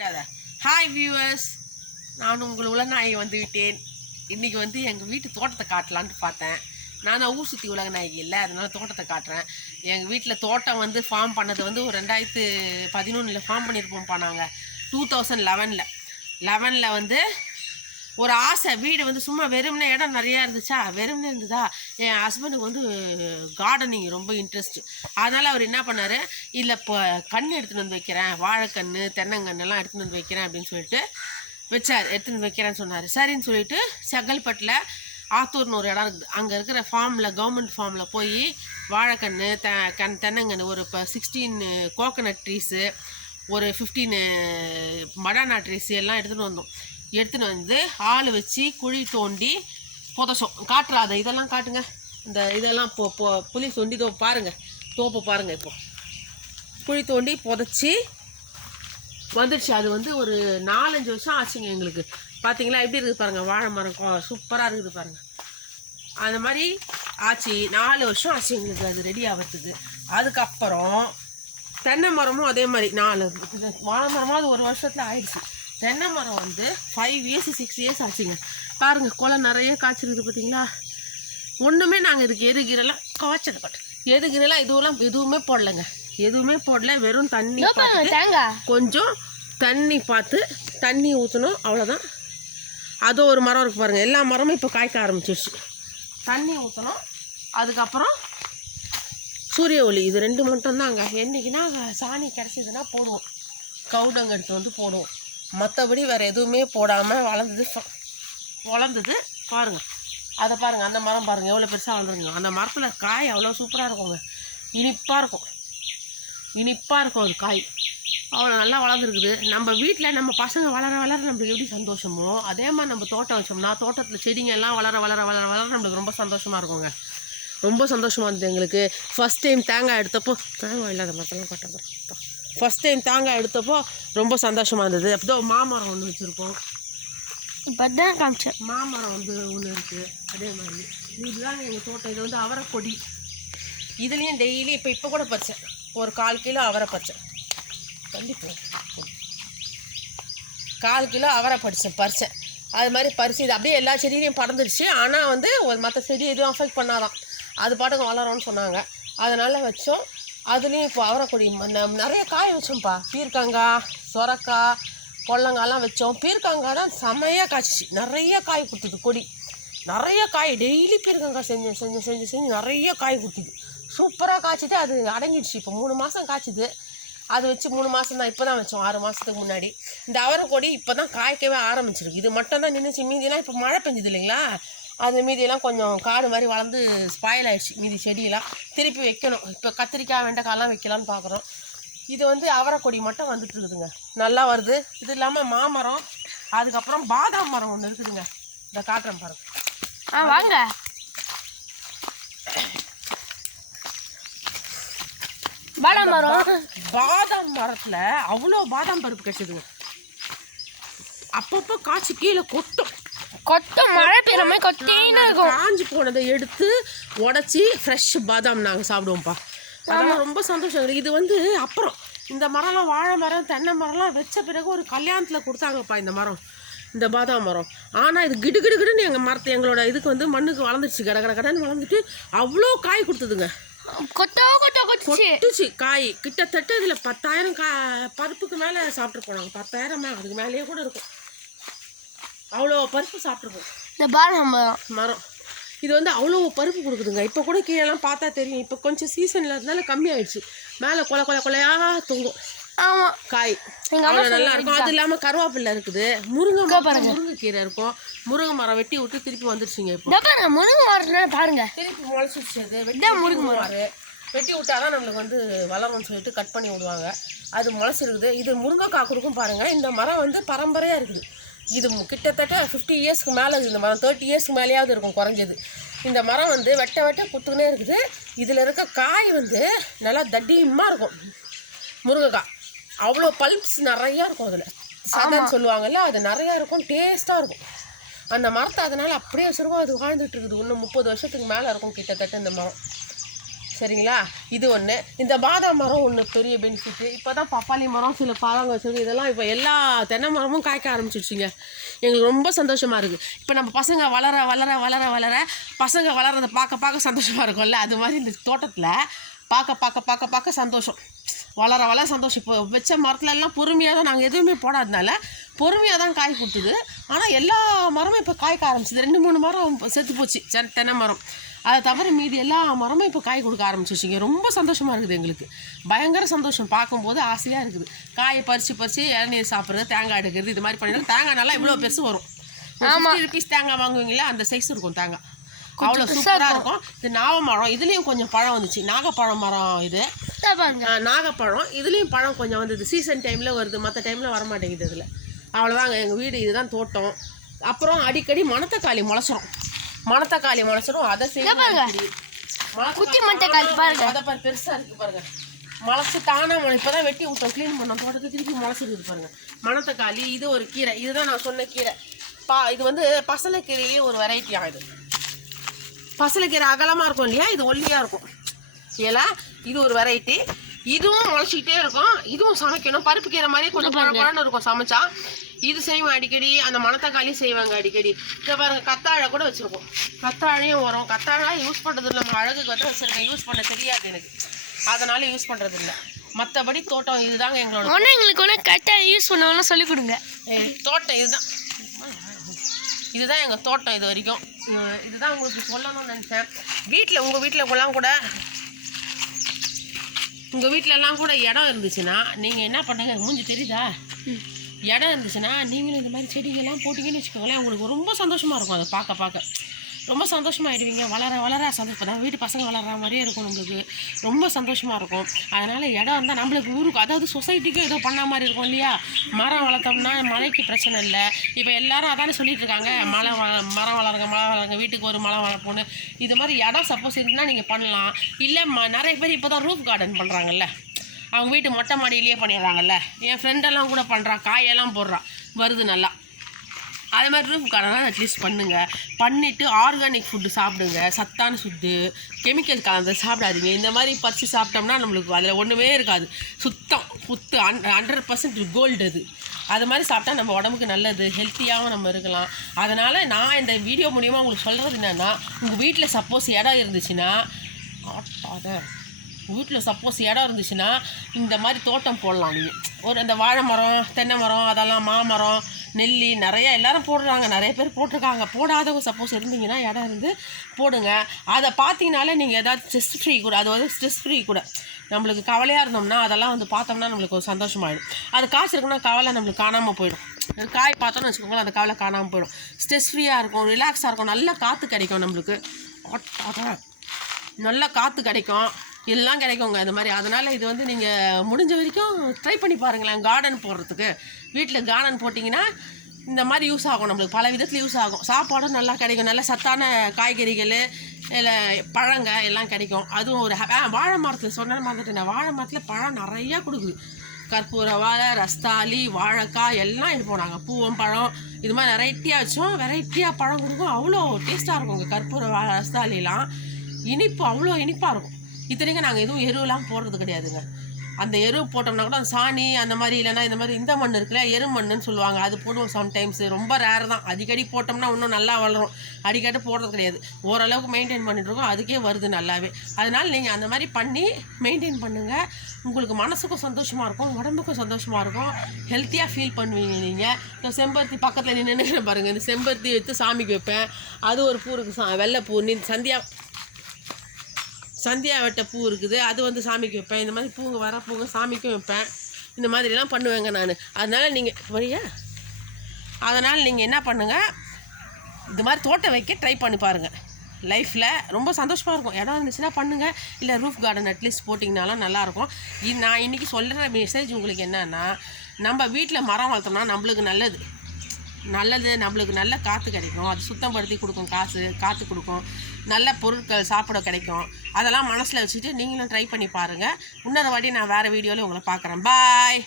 Hi viewers, நான் உங்கள் உலகநாயகி வந்து விட்டேன். இன்றைக்கி வந்து எங்கள் வீட்டு தோட்டத்தை காட்டலான்ட்டு பார்த்தேன். நான் ஊர் சுற்றி உலகநாயகி இல்லை, அதனால் தோட்டத்தை காட்டுறேன். எங்கள் வீட்டில் தோட்டம் வந்து ஃபார்ம் பண்ணது வந்து ஒரு 2011 ஃபார்ம் பண்ணியிருப்போம்ப்பா. நாங்கள் 2011 வந்து ஒரு ஆசை, வீடு வந்து சும்மா வெறும்னே இடம் நிறையா இருந்துச்சா, வெறும்னே இருந்ததா. என் ஹஸ்பண்டுக்கு வந்து கார்டனிங் ரொம்ப இன்ட்ரெஸ்ட்டு. அதனால் அவர் என்ன பண்ணார், இல்லை இப்போ கன்று எடுத்துகிட்டு வந்து வைக்கிறேன், வாழைக்கன்று தென்னங்கன்னெல்லாம் எடுத்துகிட்டு வந்து வைக்கிறேன் அப்படின்னு சொல்லிட்டு வச்சார். எடுத்துகிட்டு வந்து வைக்கிறேன்னு சொன்னார். சரின்னு சொல்லிட்டு செங்கல்பட்டில் ஆத்தூர்னு ஒரு இடம் இருக்குது, அங்கே இருக்கிற ஃபார்மில், கவர்மெண்ட் ஃபார்மில் போய் வாழைக்கன்று தென்னங்கன்று ஒரு இப்போ 16 கோகனட் ட்ரீஸு, ஒரு 15 பனானா ட்ரீஸு எல்லாம் எடுத்துகிட்டு வந்தோம். எடுத்துன்னு வந்து ஆள் வச்சு குழி தோண்டி புதைச்சோம். காட்டுறாத இதெல்லாம் காட்டுங்க. இந்த இதெல்லாம் புளி தோண்டி பாருங்கள், தோப்பை பாருங்கள். இப்போ குழி தோண்டி புதைச்சி வந்துடுச்சு. அது வந்து ஒரு 4-5 வருஷம் ஆச்சுங்க எங்களுக்கு. பார்த்தீங்களா எப்படி இருக்குது பாருங்கள், வாழை மரம் சூப்பராக இருக்குது பாருங்கள். அந்த மாதிரி ஆச்சு, 4 வருஷம் ஆச்சு எங்களுக்கு அது ரெடி ஆகிறதுக்கு. அதுக்கப்புறம் தென்னை மரமும் அதே மாதிரி 4 வாழை மரமும் அது ஒரு வருஷத்தில் ஆயிடுச்சு. தென்னை மரம் வந்து 5 இயர்ஸ் 6 இயர்ஸ் ஆச்சுங்க. பாருங்கள், கொலை நிறைய காய்ச்சிருக்குது பார்த்தீங்களா. ஒன்றுமே நாங்கள் இதுக்கு எதுகிறெல்லாம் காய்ச்சது பட்டு எதுகிறெல்லாம் எதுவுமே போடலைங்க, எதுவுமே போடல. வெறும் தண்ணி கொஞ்சம் தண்ணி பார்த்து தண்ணி ஊற்றணும், அவ்வளோதான். அதோ ஒரு மரம் இருக்குது பாருங்கள், எல்லா மரமும் இப்போ காய்க்க ஆரம்பிச்சிடுச்சு. தண்ணி ஊற்றணும், அதுக்கப்புறம் சூரிய ஒளி, இது 2 மட்டும்தாங்க. என்றைக்குன்னா சாணி கிடச்சிதுன்னா போடுவோம், கவுடங்க எடுத்து வந்து போடுவோம். மற்றபடி வேறு எதுவுமே போடாமல் வளர்ந்தது பாருங்கள். அதை பாருங்கள், அந்த மரம் பாருங்கள் எவ்வளோ பெருசாக வளர்ந்துருங்க. அந்த மரத்தில் காய் அவ்வளோ சூப்பராக இருக்குங்க, இனிப்பாக இருக்கும் அது காய், அவ்வளோ நல்லா வளர்ந்துருக்குது. நம்ம வீட்டில் நம்ம பசங்க வளர நம்மளுக்கு எப்படி சந்தோஷமோ, அதே மாதிரி நம்ம தோட்டம் வச்சோம்னா தோட்டத்தில் செடிங்க எல்லாம் வளர நம்மளுக்கு ரொம்ப சந்தோஷமாக இருக்குங்க. ரொம்ப சந்தோஷமாக இருந்தது எங்களுக்கு. ஃபஸ்ட் டைம் தேங்காய் எடுத்தப்போ, தேங்காய் இல்லாத மரத்தெல்லாம் கட்டுறோம். ஃபஸ்ட் டைம் தேங்காய் எடுத்தப்போ ரொம்ப சந்தோஷமாக இருந்தது. அப்போ மாமரம் ஒன்று வச்சுருக்கோம், இப்போ தான் காமிச்சேன். மாமரம் வந்து ஒன்று இருக்குது. அதே மாதிரி இதுதான் எங்கள் தோட்டம். இது வந்து அவரை கொடி. இதுலேயும் டெய்லி இப்போ கூட பறிச்சேன், ஒரு 1/4 கிலோ அவரை பறிச்சேன். கண்டிப்பாக 1/4 கிலோ அவரை பறிச்சேன். அது மாதிரி பறிச்சு இது அப்படியே எல்லா செடியிலையும் பறந்துடுச்சு. ஆனால் வந்து ஒரு மற்ற செடி எதுவும் அஃபெக்ட் பண்ணாதான், அது பாட்டுக்கு வளரும்னு சொன்னாங்க. அதனால் வச்சோம். அதுலேயும் இப்போ அவரைக்கொடி நிறைய காய் வச்சோம்ப்பா. பீர்க்கங்காய், சொரக்காய், பொல்லங்காய்லாம் வச்சோம். பீர்க்கங்காய் தான் செம்மையாக காய்ச்சிச்சு, நிறைய காய் கொடுத்துது. கொடி நிறைய காய், டெய்லி பீர்க்கங்காய் செஞ்சு நிறைய காய் கொடுத்துது. சூப்பராக காய்ச்சிது. அது அடங்கிடுச்சு. இப்போ 3 மாதம் காய்ச்சிது. அது வச்சு 3 மாதம் தான், இப்போ தான் வச்சோம் 6 மாதத்துக்கு முன்னாடி. இந்த அவரைக்கொடி இப்போ தான் காய்க்கவே ஆரம்பிச்சிருக்கு. இது மட்டும் தான் நின்றுச்சு. மீதியெல்லாம் இப்போ மழை பெஞ்சுது இல்லைங்களா, அது மீதியெல்லாம் கொஞ்சம் காடு மாதிரி வளர்ந்து ஸ்பாயில் ஆகிடுச்சு. மீதி செடியெல்லாம் திருப்பி வைக்கணும். இப்போ கத்திரிக்காய் வெண்டைக்காயெல்லாம் வைக்கலான்னு பார்க்குறோம். இது வந்து அவரைக்கொடி மட்டும் வந்துட்டு இருக்குதுங்க, நல்லா வருது. இது இல்லாமல் மாமரம், அதுக்கப்புறம் பாதாம் மரம் ஒன்று இருக்குதுங்க. இந்த காட்டுறேன் பாருங்க, வாங்க. பாதாம் மரத்தில் அவ்வளோ பாதாம் பருப்பு கிடைச்சதுங்க. அப்பப்போ காய்ச்சி கீழே கொட்டும், மழை பெய்யாம காஞ்சி போனதை எடுத்து உடச்சி ஃப்ரெஷ் பாதாம் நாங்கள் சாப்பிடுவோம்ப்பா. அதெல்லாம் ரொம்ப சந்தோஷம். இது வந்து அப்புறம் இந்த மரம்லாம், வாழை மரம் தென்னை மரம்லாம் வச்ச பிறகு ஒரு கல்யாணத்தில் கொடுத்தாங்கப்பா இந்த மரம், இந்த பாதாம் மரம். ஆனால் இது கிடுன்னு எங்களோட இதுக்கு வந்து மண்ணுக்கு வளர்ந்துருச்சு, கடன்னு வளர்ந்துட்டு அவ்வளோ காய் கொடுத்ததுங்க. கொட்டுச்சு காய். கிட்டத்தட்ட இதில் 10,000 பருப்புக்கு மேலே சாப்பிட்டு போனாங்க. 10,000 அதுக்கு மேலேயே கூட இருக்கும். அவ்வளோ பருப்பு சாப்பிட்ருக்கோம் இந்த பாதாம் மரம். இது வந்து அவ்வளோ பருப்பு கொடுக்குதுங்க. இப்போ கூட கீழெல்லாம் பார்த்தா தெரியும். இப்போ கொஞ்சம் சீசனில் இருந்தாலும் கம்மியாயிடுச்சு. மேலே கொலையாக தொங்கும். ஆமாம், காய் அவ்வளோ நல்லா இருக்கும். அது இல்லாமல் கருவேப்பிலை இருக்குது, முருங்கைக்கீரை இருக்கும். முருங்கை மரம் வெட்டி விட்டு திருப்பி வந்துருச்சுங்க. இப்போ முருங்கை மரம் பாருங்க, திருப்பி முளைச்சிருச்சு. அது முருங்கை மரம் வெட்டி விட்டாதான் நம்மளுக்கு வந்து வளரும்னு சொல்லிட்டு கட் பண்ணி விடுவாங்க. அது முளைச்சிருக்குது. இது முருங்கைக்காய் கொடுக்கும் பாருங்கள். இந்த மரம் வந்து பரம்பரையாக இருக்குது. இது கிட்டத்தட்ட 50 இயர்ஸ்க்கு மேலே இருக்குது. இந்த மரம் 30 இயர்ஸ்க்கு மேலேயாவது இருக்கும் குறைஞ்சது. இந்த மரம் வந்து வெட்ட குத்துக்கினே இருக்குது. இதில் இருக்க காய் வந்து நல்லா தட்டியமாக இருக்கும். முருங்கைக்காய் அவ்வளோ பல்ப்ஸ் நிறையா இருக்கும். அதில் சதன்னு சொல்லுவாங்கல்ல, அது நிறையா இருக்கும், டேஸ்ட்டாக இருக்கும். அந்த மரத்தை அதனால் அப்படியே வச்சுருக்கோம். அது வாழ்ந்துட்டு இருக்குது. இன்னும் 30 வருஷத்துக்கு மேலே இருக்கும் கிட்டத்தட்ட இந்த மரம். சரிங்களா? இது ஒன்று. இந்த பாதாம் மரம் ஒன்று பெரிய பெனிஃபிட்டு. இப்போ தான் பப்பாளி மரம் சில பழங்க வச்சுருக்கு. இதெல்லாம் இப்போ எல்லா தென்னை மரமும் காய்க்க ஆரம்பிச்சிடுச்சிங்க. எங்களுக்கு ரொம்ப சந்தோஷமாக இருக்குது. இப்போ நம்ம பசங்க வளர வளர வளர வளர பசங்க வளர்றதை பார்க்க பார்க்க சந்தோஷமாக இருக்கும்ல, அது மாதிரி இந்த தோட்டத்தில் பார்க்க சந்தோஷம். வளர வளர சந்தோஷம். இப்போ வச்ச மரத்துலலாம் பொறுமையாக தான், நாங்கள் எதுவுமே போடாதனால பொறுமையாக தான் காய் கொடுத்துது. ஆனால் எல்லா மரமும் இப்போ காய்க்க ஆரம்பிச்சிது. 2-3 மரம் செத்து போச்சு தென்னை மரம். அதை தவிர மீதி எல்லா மரமும் இப்போ காய் கொடுக்க ஆரம்பிச்சிச்சிங்க. ரொம்ப சந்தோஷமாக இருக்குது எங்களுக்கு. பயங்கர சந்தோஷம். பார்க்கும்போது ஆசையாக இருக்குது. காயை பறித்து இளநீர் சாப்பிட்றது, தேங்காய் எடுக்கிறது, இது மாதிரி பண்ணினா தேங்காய் நல்லா இவ்வளோ பெருசு வரும். 50 ரூபீஸ் தேங்காய் வாங்குவீங்களா, அந்த சைஸ் இருக்கும் தேங்காய். அவ்வளோ சூப்பராக இருக்கும். இது நாவமரம். இதுலேயும் கொஞ்சம் பழம் வந்துச்சு. நாகப்பழம் மரம் இது. நாகப்பழம் இதுலேயும் பழம் கொஞ்சம் வந்தது. சீசன் டைமில் வருது, மற்ற டைமில் வரமாட்டேங்குது. இதில் அவ்வளோதாங்க எங்கள் வீடு. இதுதான் தோட்டம். அப்புறம் அடிக்கடி மணத்தக்காளி முளைச்சிரும். அதை செய்வாங்க. அதை பாரு பெருசாக இருக்குது பாருங்கள். முளைச்சி தானே இப்போ தான் வெட்டி விட்டோம், க்ளீன் பண்ணோம். தோட்டத்தை திருப்பி முளைச்சிருக்குது பாருங்கள் மணத்தக்காளி. இது ஒரு கீரை. இதுதான் நான் சொன்ன கீரை. இது வந்து பசலைக்கீரையிலே ஒரு வெரைட்டி ஆகுது. பசலைக்கீரை அகலமாக இருக்கும் இல்லையா, இது ஒல்லியாக இருக்கும் ஏலா. இது ஒரு வெரைட்டி. இதுவும் முளைச்சிக்கிட்டே இருக்கும். இதுவும் சமைக்கணும். பருப்பு கீரை மாதிரியே கொஞ்சம் குழம்பு இருக்கும் சமைச்சா. இது செய்வோம் அடிக்கடி. அந்த மணத்தக்காளி செய்வாங்க அடிக்கடி. இதை பாருங்கள், கத்தாழை கூட வச்சுருக்கோம். கத்தாழையும் வரும். கத்தாழை யூஸ் பண்ணுறது இல்லை, நம்ம அழகுக்கு வந்து வச்சுருக்கேன். யூஸ் பண்ண தெரியாது எனக்கு, அதனால யூஸ் பண்ணுறது இல்லை. மற்றபடி தோட்டம் இதுதாங்க எங்களோட. எங்களுக்கு ஒன்று கத்தாழை யூஸ் பண்ணவெல்லாம் சொல்லிக் கொடுங்க. தோட்டம் இதுதான் எங்கள் தோட்டம். இது வரைக்கும் இதுதான் உங்களுக்கு சொல்லணும்னு நினச்சேன். உங்கள் வீட்டிலலாம் கூட இடம் இருந்துச்சுன்னா நீங்கள் என்ன பண்ணுங்க, மூஞ்சி தெரியுதா, இடம் இருந்துச்சுன்னா நீங்களும் இந்த மாதிரி செடிங்கெல்லாம் போட்டிங்கன்னு வச்சுக்கோங்களேன். உங்களுக்கு ரொம்ப சந்தோஷமாக இருக்கும். அதை பார்க்க ரொம்ப சந்தோஷமாகிடுவீங்க. வளர சந்தோஷம் தான். வீட்டு பசங்க வளர்கிற மாதிரியே இருக்கும். நம்மளுக்கு ரொம்ப சந்தோஷமாக இருக்கும். அதனால் இடம் இருந்தால் நம்மளுக்கு ஊருக்கு, அதாவது சொசைட்டிக்கும் ஏதோ பண்ண மாதிரி இருக்கும் இல்லையா. மரம் வளர்த்தோம்னா மழைக்கு பிரச்சனை இல்லை. இப்போ எல்லோரும் அதானே சொல்லிட்டு இருக்காங்க, மரம் வளருங்க, வீட்டுக்கு ஒரு மரம் வளர்ப்போன்னு. இது மாதிரி இடம் சப்போஸ் இருந்தால் நீங்கள் பண்ணலாம். இல்லை நிறைய பேர் இப்போ தான் ரூஃப் கார்டன் பண்ணுறாங்கல்ல, அவங்க வீட்டு மொட்டை மாடியிலேயே பண்ணிடுறாங்கல்ல. என் ஃப்ரெண்டெல்லாம் கூட பண்ணுறான், காயெல்லாம் போடுறான், வருது நல்லா. அது மாதிரி ரூஃப் கார்டனாக அட்லீஸ்ட் பண்ணிவிட்டு ஆர்கானிக் ஃபுட்டு சாப்பிடுங்க. சத்தான ஃபுட்டு, கெமிக்கல் கலந்து சாப்பிடாதீங்க. இந்த மாதிரி பறித்து சாப்பிட்டோம்னா நம்மளுக்கு அதில் ஒன்றுமே இருக்காது. சுத்தம் 100% கோல்டு அது மாதிரி சாப்பிட்டா நம்ம உடம்புக்கு நல்லது, ஹெல்த்தியாகவும் நம்ம இருக்கலாம். அதனால் நான் இந்த வீடியோ மூலிமா உங்களுக்கு சொல்கிறது என்னென்னா, உங்கள் வீட்டில் சப்போஸ் இடம் இருந்துச்சுன்னா இந்த மாதிரி தோட்டம் போடலாம். நீங்கள் அந்த வாழை மரம், தென்னை மரம், அதெல்லாம் மாமரம், நெல்லி நிறையா எல்லோரும் போடுறாங்க. நிறைய பேர் போட்டிருக்காங்க. போடாதவங்க சப்போஸ் இருந்தீங்கன்னா இடம் இருந்து போடுங்க. அதை பார்த்தீங்கனாலே நீங்கள் ஏதாவது ஸ்ட்ரெஸ் ஃப்ரீ கூட நம்மளுக்கு கவலையாக இருந்தோம்னா அதெல்லாம் வந்து பார்த்தோம்னா நம்மளுக்கு ஒரு சந்தோஷமாயிடும். அது காசு இருக்குன்னா கவலை நம்மளுக்கு காணாமல் போயிடும். காய் பார்த்தோன்னு வச்சுக்கோங்களேன், அந்த கவலை காணாமல் போயிடும். ஸ்ட்ரெஸ் ஃப்ரீயாக இருக்கும், ரிலாக்ஸாக இருக்கும், நல்ல காற்று கிடைக்கும். நம்மளுக்கு நல்ல காற்று கிடைக்கும், எல்லாம் கிடைக்குங்க அது மாதிரி. அதனால் இது வந்து நீங்கள் முடிஞ்ச வரைக்கும் ட்ரை பண்ணி பாருங்களேன். கார்டன் போடுறதுக்கு வீட்டில் கார்டன் போட்டிங்கன்னா இந்த மாதிரி யூஸ் ஆகும். நம்மளுக்கு பல விதத்தில் யூஸ் ஆகும். சாப்பாடும் நல்லா கிடைக்கும், நல்ல சத்தான காய்கறிகள், இல்லை பழங்க எல்லாம் கிடைக்கும். அதுவும் ஒரு வாழை மரத்தில் சொன்ன மறந்துட்டேன். வாழை மரத்தில் பழம் நிறையா கொடுக்குது. கற்பூர வாழை, ரஸ்தாளி, வாழைக்காய் எல்லாம் இருப்போம் நாங்கள். பூவம்பழம் இது மாதிரி வெரைட்டியாக பழம் கொடுக்கும். அவ்வளோ டேஸ்ட்டாக இருக்கும். உங்கள் கற்பூர வாழை, ரஸ்தாலிலாம் அவ்வளோ இனிப்பாக இருக்கும். இத்தனைக்கும் நாங்கள் எதுவும் எருவெல்லாம் போடுறது கிடையாதுங்க. அந்த எரு போட்டோம்னா கூட அந்த சாணி அந்த மாதிரி, இல்லைன்னா இந்த மண் இருக்குல்ல, எரு மண்ணுன்னு சொல்லுவாங்க, அது போடுவோம் சம்டைம்ஸ். ரொம்ப ரேர் தான். அடிக்கடி போட்டோம்னா இன்னும் நல்லா வளரும். அடிக்கடி போடுறது கிடையாது. ஓரளவுக்கு மெயின்டைன் பண்ணிட்டுருக்கோம், அதுக்கே வருது நல்லாவே. அதனால் நீங்கள் அந்த மாதிரி பண்ணி மெயின்டைன் பண்ணுங்கள். உங்களுக்கு மனசுக்கும் சந்தோஷமாக இருக்கும், உடம்புக்கும் சந்தோஷமாக இருக்கும், ஹெல்த்தியாக ஃபீல் பண்ணுவீங்க. நீங்கள் இந்த செம்பருத்தி பக்கத்தில் நின்று பாருங்கள். இந்த செம்பருத்தி எடுத்து சாமிக்கு வைப்பேன். அது ஒரு பூ இருக்குது, வெள்ளைப்பூ. சந்தியா வெட்ட பூ இருக்குது, அது வந்து சாமிக்கு வைப்பேன். இந்த மாதிரி பூங்க சாமிக்கும் வைப்பேன். இந்த மாதிரிலாம் பண்ணுவேங்க நான். அதனால் நீங்கள் என்ன பண்ணுங்கள், இது மாதிரி தோட்டம் வைக்க ட்ரை பண்ணி பாருங்கள். லைஃப்பில் ரொம்ப சந்தோஷமாக இருக்கும். இடம் இருந்துச்சுன்னா பண்ணுங்கள். இல்லை ரூஃப் கார்டன் அட்லீஸ்ட் போட்டிங்கனாலும் நல்லாயிருக்கும். நான் இன்றைக்கி சொல்கிற மெசேஜ் உங்களுக்கு என்னென்னா, நம்ம வீட்டில் மரம் வளர்த்தோம்னா நம்மளுக்கு நல்லது, நம்மளுக்கு நல்ல காற்று கிடைக்கும். அது சுத்தப்படுத்தி கொடுக்கும், காற்று கொடுக்கும், நல்ல பொருட்கள் சாப்பிட கிடைக்கும். அதெல்லாம் மனசில் வச்சுட்டு நீங்களும் ட்ரை பண்ணி பாருங்கள். இன்னொரு வாட்டி நான் வேறு வீடியோவில் உங்களை பார்க்குறேன். பாய்.